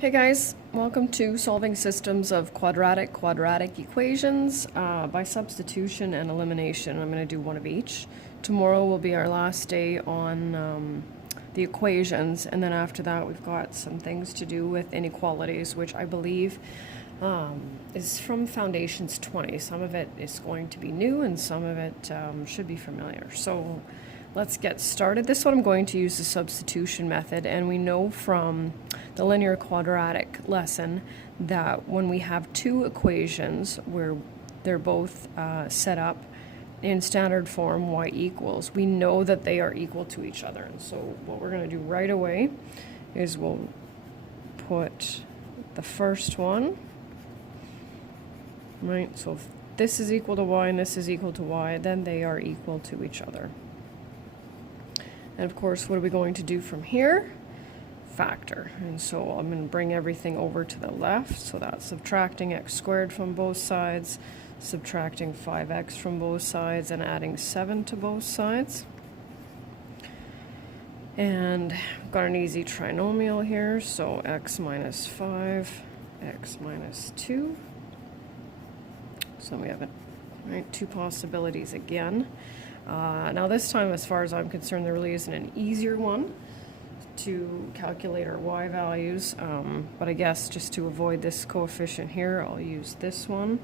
Hey guys, welcome to solving systems of quadratic equations by substitution and elimination. I'm going to do one of each. Tomorrow will be our last day on the equations, and then after that we've got some things to do with inequalities, which I believe is from Foundations 20. Some of it is going to be new and some of it should be familiar. So let's get started. This one I'm going to use the substitution method, and we know from the linear quadratic lesson that when we have two equations where they're both set up in standard form y equals, we know that they are equal to each other. And so what we're going to do right away is we'll put the first one, right? So if this is equal to y and this is equal to y, then they are equal to each other. And of course, what are we going to do from here? Factor. And so I'm going to bring everything over to the left. So that's subtracting x squared from both sides, subtracting 5x from both sides, and adding 7 to both sides. And I've got an easy trinomial here. So x minus 5, x minus 2. So we have two possibilities again. Now this time, as far as I'm concerned, there really isn't an easier one to calculate our y values, but I guess just to avoid this coefficient here, I'll use this one.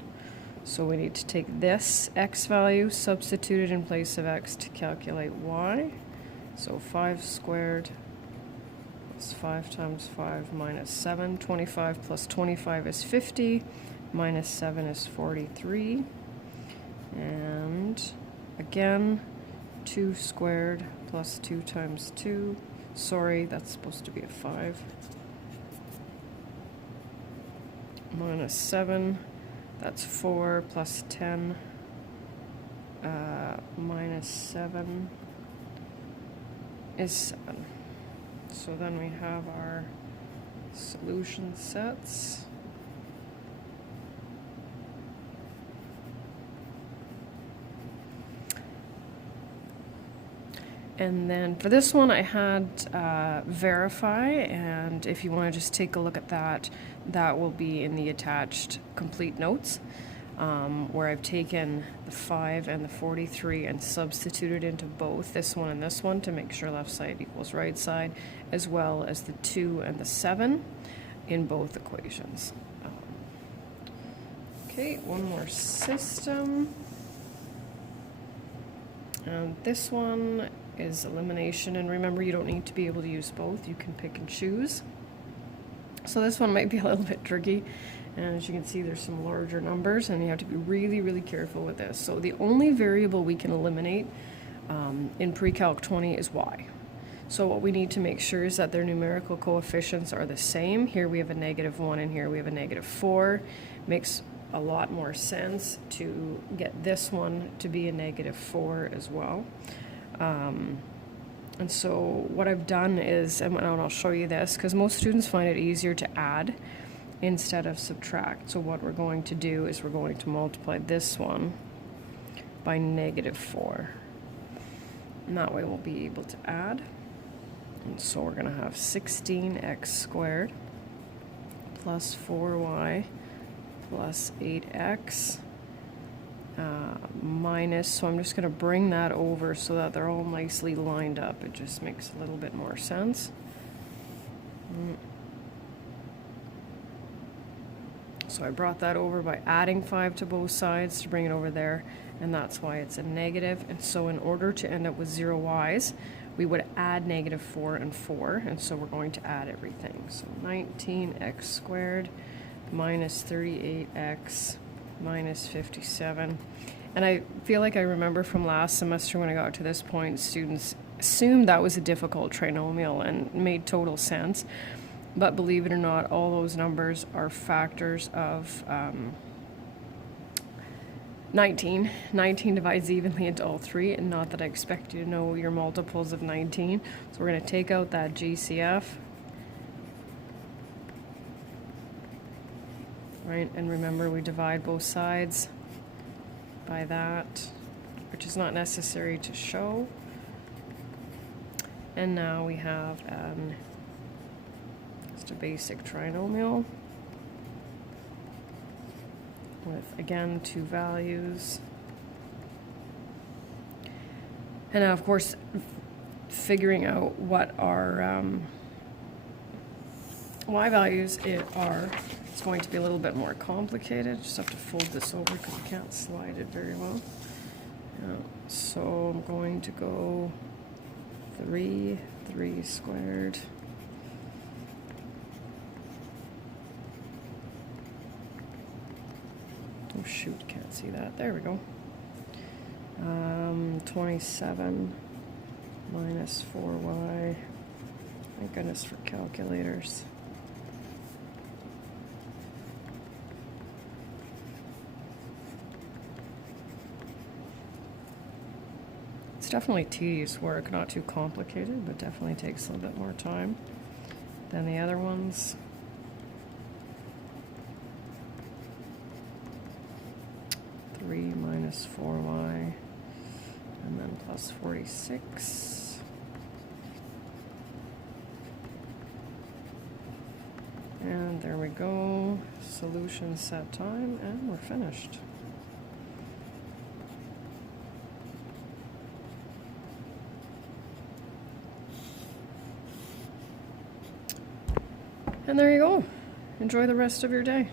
So we need to take this x value, substitute it in place of x to calculate y. So 5 squared is 5 times 5 minus 7. 25 plus 25 is 50, minus 7 is 43. And again, 2 squared plus 2 times 2. Sorry, that's supposed to be a 5. Minus 7, that's 4 plus 10. Minus 7 is 7. So then we have our solution sets. And then for this one, I had verify, and if you want to just take a look at that, that will be in the attached complete notes, where I've taken the 5 and the 43 and substituted into both this one and this one to make sure left side equals right side, as well as the 2 and the 7 in both equations. Okay, one more system. And this one is elimination, and remember, you don't need to be able to use both. You can pick and choose. So this one might be a little bit tricky, and as you can see, there's some larger numbers, and you have to be really careful with this. So the only variable we can eliminate in pre-calc 20 is y. So what we need to make sure is that their numerical coefficients are the same. Here we have a -1, and here we have a -4. Makes a lot more sense to get this one to be a -4 as well. And so what I've done is, and I'll show you this, because most students find it easier to add instead of subtract. So what we're going to do is we're going to multiply this one by -4. And that way we'll be able to add. And so we're going to have 16x squared plus 4y plus 8x minus, so I'm just going to bring that over so that they're all nicely lined up. It just makes a little bit more sense. So I brought that over by adding 5 to both sides to bring it over there, and that's why it's a negative. And so in order to end up with 0 y's, we would add -4 and 4, and so we're going to add everything. So 19x squared minus 38x minus 57. And I feel like I remember from last semester when I got to this point, students assumed that was a difficult trinomial and made total sense. But believe it or not, all those numbers are factors of 19. 19 divides evenly into all three, and not that I expect you to know your multiples of 19. So we're going to take out that GCF. Right, and remember, we divide both sides by that, which is not necessary to show. And now we have just a basic trinomial with, again, 2 values. And now, of course, figuring out what our y values are, it's going to be a little bit more complicated. Just have to fold this over because you can't slide it very well. So I'm going to go 3 squared. Oh shoot, can't see that. There we go. 27 minus 4y. Thank goodness for calculators. It's definitely tedious work, not too complicated, but definitely takes a little bit more time than the other ones. Minus 4y, and then plus 46. And there we go. Solution set time, and we're finished. And there you go. Enjoy the rest of your day.